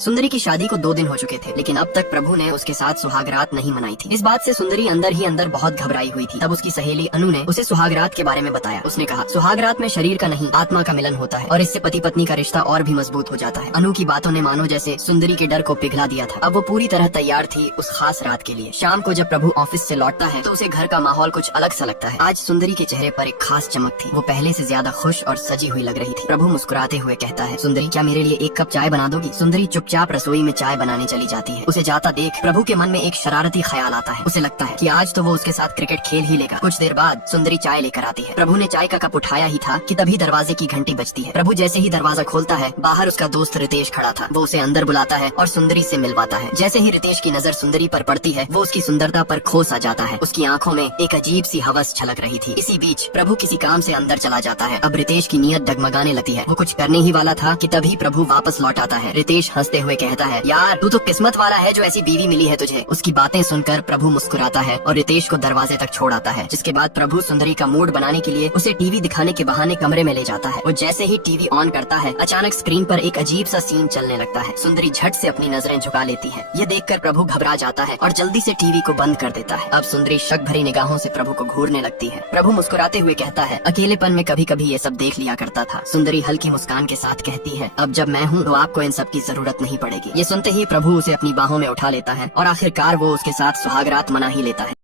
सुंदरी की शादी को 2 दिन हो चुके थे, लेकिन अब तक प्रभु ने उसके साथ सुहागरात नहीं मनाई थी। इस बात से सुंदरी अंदर ही अंदर बहुत घबराई हुई थी। तब उसकी सहेली अनु ने उसे सुहागरात के बारे में बताया। उसने कहा, सुहागरात में शरीर का नहीं आत्मा का मिलन होता है और इससे पति पत्नी का रिश्ता और भी मजबूत हो जाता है। अनु की बातों ने मानो जैसे सुंदरी के डर को पिघला दिया था। अब वो पूरी तरह तैयार थी उस खास रात के लिए। शाम को जब प्रभु ऑफिस से लौटता है तो उसे घर का माहौल कुछ अलग सा लगता है। आज सुंदरी के चेहरे पर एक खास चमक थी। वो पहले से ज्यादा खुश और सजी हुई लग रही थी। प्रभु मुस्कुराते हुए कहता है, सुंदरी क्या मेरे लिए 1 कप चाय बना दोगी? सुंदरी चुपचाप रसोई में चाय बनाने चली जाती है। उसे जाता देख प्रभु के मन में एक शरारती ख्याल आता है। उसे लगता है कि आज तो वो उसके साथ क्रिकेट खेल ही लेगा। कुछ देर बाद सुंदरी चाय लेकर आती है। प्रभु ने चाय का कप उठाया ही था कि तभी दरवाजे की घंटी बजती है। प्रभु जैसे ही दरवाजा खोलता है, बाहर उसका दोस्त रितेश खड़ा था। वो उसे अंदर बुलाता है और सुंदरी से मिलवाता है। जैसे ही रितेश की नजर सुंदरी पर पड़ती है, वो उसकी सुंदरता पर खो सा जाता है। उसकी आंखों में एक अजीब सी हवस छलक रही थी। इसी बीच प्रभु किसी काम से अंदर चला जाता है। अब रितेश की नीयत डगमगाने लगती है। वो कुछ करने ही वाला था कि तभी प्रभु वापस लौट आता है। रितेश हंसते हुए कहता है, यार तू तो किस्मत वाला है जो ऐसी बीवी मिली है तुझे। उसकी बातें सुनकर प्रभु मुस्कुराता है और रितेश को दरवाजे तक छोड़ आता है। जिसके बाद प्रभु सुंदरी का मूड बनाने के लिए उसे टीवी दिखाने के बहाने कमरे में ले जाता है। वो जैसे ही टीवी ऑन करता है, अचानक स्क्रीन पर एक अजीब सा सीन चलने लगता है। सुंदरी झट से अपनी नजरें झुका लेती है। ये देखकर प्रभु घबरा जाता है और जल्दी से टीवी को बंद कर देता है। अब सुंदरी शक भरी निगाहों से प्रभु को घूरने लगती है। प्रभु मुस्कुराते हुए कहता है, अकेलेपन में कभी कभी ये सब देख लिया करता था। सुंदरी हल्की मुस्कान के साथ कहती है, अब जब मैं हूँ तो आपको इन सब की जरूरत नहीं पड़ेगी। ये सुनते ही प्रभु उसे अपनी बाहों में उठा लेता है और आखिरकार वो उसके साथ सुहागरात मना ही लेता है।